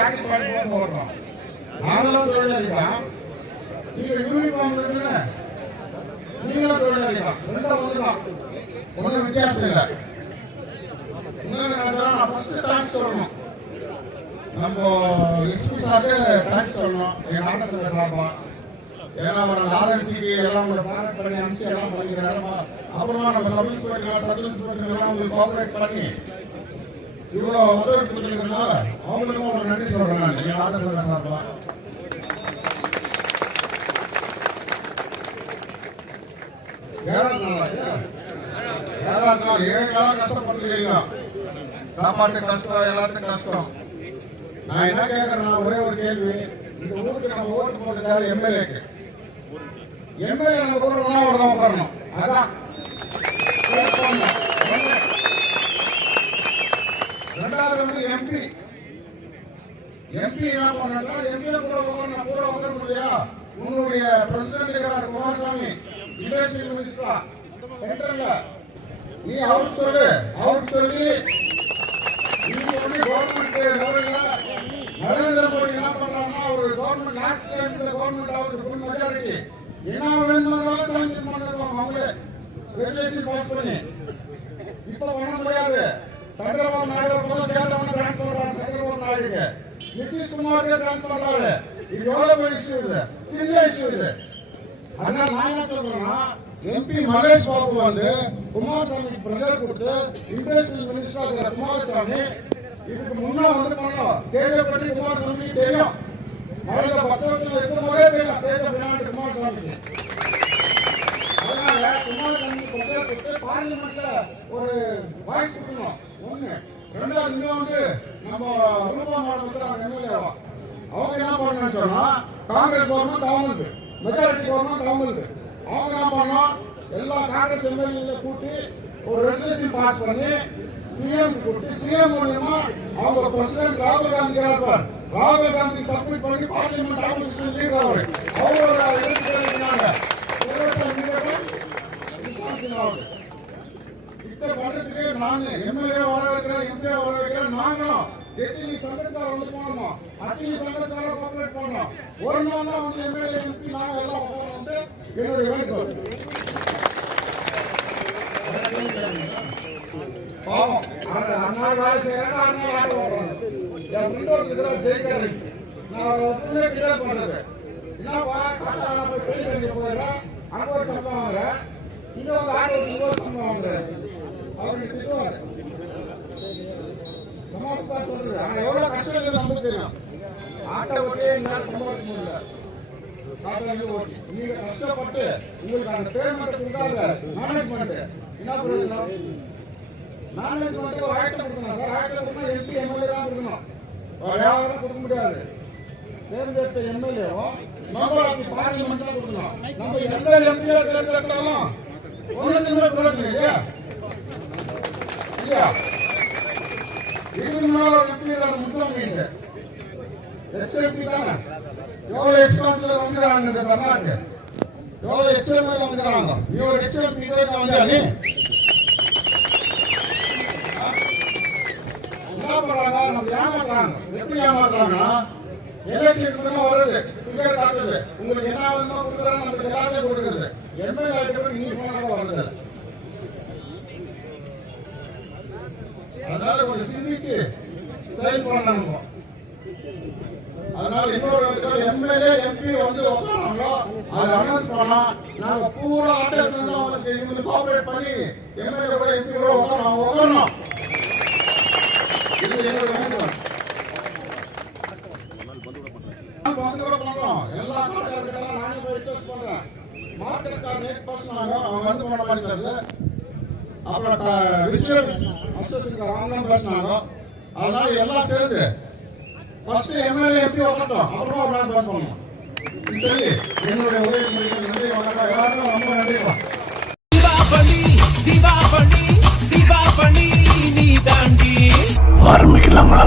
காட்டி சொல்லி காட்டி நாங்களும் தொழிலாளி தான் நீங்க யூனிஃபார்ம் இருக்குல்ல நீங்களும் தொழிலாளி தான் ரெண்டும் ஒன்றும் வித்தியாசம் இல்லை ஃபர்ஸ்ட் தேங்க்ஸ் சொல்லணும் நம்ம எஸ்பி சாருக்கு தேங்க்ஸ் சொல்லணும் என் ஆட்டத்தில் சார்பா ஏன்னா அவர் ஆர்எஸ்சிக்கு எல்லாம் உங்களை ஃபாரட் பண்ணி அனுப்பிச்சு எல்லாம் பண்ணிக்கிறாரு அப்புறமா நம்ம சப் இன்ஸ்பெக்டர் சப் இன்ஸ்பெக்டர் எல்லாம் உங்களுக்கு கோஆபரேட் பண்ணி இவ்வளோ ஒத்துழைப்பு கொடுத்துருக்கனால அவங்களுக்கும் ஒரு நன்றி சொல்றேன் நான். என் ஆட்டத்தில் சார்பா ஏழாவது நாளா ஐயா? ஏழாவது நாள் ஏழு நாளா கஷ்டப்பட்டுருக்கீங்க சாப்பாட்டு கஷ்டம் எல்லாத்துக்கும் கஷ்டம். நான் என்ன கேட்கறேன்னா ஒரே ஒரு கேள்வி. இந்த ஊருக்கு நம்ம ஓட்டு போட்டுக்காரு எம்எல்ஏக்கு. எம்எல்ஏ நம்ம கூட ஒன்றா ஒரு உட்காரணும். அதான் கேட்கணும். ஒண்ணு. ரெண்டாவது வந்து எம்பி எம்பி என்ன பண்ணா எம்பியில கூட உட்காரணும் கூட உட்கார முடியா உன்னுடைய பிரசிடென்ட் இருக்கிறார் குமாரசாமி இண்டஸ்ட்ரியல் மினிஸ்டரா சென்ட்ரல்ல நீ அவருக்கு சொல்லு அவருக்கு சொல்லி நீங்க வந்து கவர்மெண்ட் லெவல்ல நரேந்திர மோடி என்ன பண்றாங்கன்னா ஒரு கவர்மெண்ட் நேஷனல் இந்த கவர்மெண்ட் அவருக்கு ஃபுல் மெஜாரிட்டி என்ன வேணும்னாலும் சாங்ஷன் பண்ணிருக்கோம் அவங்களே. ரெஜிஸ்ட்ரேஷன் பாஸ் பண்ணி. இப்ப பண்ண முடியாது. சந்திரபாபு நாயுடு போது கேரளா கிராண்ட் பண்றாரு சந்திரபாபு நாயுடுக்கு நிதிஷ்குமாருக்கு கிராண்ட் பண்றாரு இது எவ்வளவு இஷ்யூ இது? சின்ன இஷ்யூ இது. அதனால நான் என்ன சொல்றேன்னா எம்பி மகேஷ் பாபு வந்து குமாரசாமிக்கு பிரஷர் கொடுத்து இண்டஸ்ட்ரியல் மினிஸ்டரா இருக்கிற குமாரசாமி இதுக்கு முன்னா வந்து பண்ணோம். தேஜப்பட்டி குமாரசாமிக்கு தெரியும். மழையில பத்து வருஷம் இருக்கும் போதே தெரியும். தேஜ பினாண்டு குமாரசாமிக்கு. அதனால குமாரசாமி பிரஷர் கொடுத்து பார்லிமெண்ட்ல ஒரு வாய்ஸ் கொடுக்கணும். ஒண்ணு. ரெண்டாவது இங்க வந்து நம்ம ரூபா மாவட்டம் இருக்கிறாங்க எம்எல்ஏவா அவங்க என்ன பண்ணணும்னு சொன்னா காங்கிரஸ் கவர்மெண்ட் அவங்களுக்கு மெஜாரிட்டி கவர்மெண்ட் அவங்களுக்கு. அவங்க என்ன பண்ணோம் எல்லா காங்கிரஸ் எம்எல்ஏல கூட்டி ஒரு ரெசல்யூஷன் பாஸ் பண்ணி சிஎம் கூட்டி சிஎம் மூலியமா அவங்க பிரசிடென்ட் ராகுல் காந்தி இருக்கிறார் ராகுல் காந்தி சப்மிட் பண்ணி பார்லிமெண்ட் ஆப்போசிஷன் லீடர் அவர். அவரோட எதிர்ப்பு தெரிவிக்கிறாங்க இத்த பண்றதுக்கு எம்எல்ஏ வர வைக்கிறேன் எம்பி வர வைக்கிறேன் நாங்களும் எத்தனை சங்கத்துக்கார வந்து போனோமோ? அத்தனை சங்கத்துக்கார கோஆபரேட் பண்ணோம். ஒரு நாள் தான் வந்து எம்எல்ஏ எம்பி நாங்க எல்லாம் உட்காரணும்ட்டு என்னுடைய வேண்டுகோள் பாவம். அண்ணா வேலை செய்யறாங்க அண்ணா வேலை போடுறாங்க என் ஃப்ரெண்ட் ஒரு இருக்கிற ஜெயிக்கிறேன் நான் கிளியர் பண்றது. என்னப்பா போய் பெயிண்ட் போயிடுறேன் அங்க ஒரு சம்பளம் வாங்குறேன் இது வந்து ஆட்டோ இங்க ஒரு அவருக்கு திட்டுவாரு நமஸ்கார் சொல்றது. ஆனா எவ்வளவு கஷ்டம் இருக்குது நமக்கு தெரியும். ஆட்டோ ஓட்டியே என்னால சம்பாதிக்க முடியல. நீங்க கஷ்டப்பட்டு உங்களுக்கு அந்த பேமெண்ட் கொடுக்காத மேனேஜ்மெண்ட் என்ன பிரயோஜனம் மேனேஜ்மெண்ட் ஒரு ஆயிரத்தி கொடுக்கணும். சார் ஆயிரத்தி கொடுக்கணும் எம்பி எம்எல்ஏ தான் கொடுக்கணும். வேற யாரும் கொடுக்க முடியாது. தேர்ந்தெடுத்த எம்எல்ஏவும் மெம்பர் ஆஃப் பார்லிமெண்ட் தான் கொடுக்கணும். நம்ம எந்த எம்பியை தேர்ந்தெடுத்தாலும் இல்லையா இதுக்கு முன்னால ஒரு எம்பி தானே எவ்வளவு எக்ஸ்பான்ஸ்ல வந்துக்கிறாங்க இந்த தமிழ்நாட்டு எவ்வளவு எக்ஸ்எம்பி வந்துக்கிறாங்க நீ எக்ஸ்எம்பி என்ன பண்றாங்க நம்ம ஏமாத்துறாங்க எப்படி ஏமாத்துறாங்கன்னா எலெக்ஷன் வருது உங்களுக்கு என்ன வேணுமோ கொடுக்குறாங்க நமக்கு எல்லாத்தையும் கொடுக்குறது எம்எல்ஏ செயல்படணும் அதனால இன்னொரு இடத்துல எம்எல்ஏ எம்பி வந்து உட்காராங்களோ அதை அனௌன்ஸ் பண்ணா நாங்க பூரா ஆட்டத்துல இருந்து அவங்களுக்கு இவங்களுக்கு கோஆபரேட் பண்ணி எம்எல்ஏ கூட எம்பி கூட உட்காரணும் உட்காரணும் இது என்னோட வேண்டுகோள் வந்து கூட பண்றோம். எல்லா கடைக்காரர்கிட்ட நானே போய் ரிக்வெஸ்ட் பண்றேன். மார்க்கெட் கார் நேக் பர்சன் அவங்க வந்து பண்ண மாட்டேங்கிறது அப்புறம் விஜுவல் அசோசியேஷன் ஆன்லைன் பேசினாங்க அதனால எல்லாம் சேர்ந்து ஃபர்ஸ்ட் எம்எல்ஏ எம்பி உட்காட்டோம் அப்புறம் ஒரு நாள் பந்த் பண்ணணும். சரி. என்னுடைய உதவி முடிக்க நன்றி வணக்கம். எல்லாருக்கும் ரொம்ப நன்றிப்பா தீபாவளி தீபாவளி தீபாவளி நீ தாண்டி. ஆரம்பிக்கலாங்களா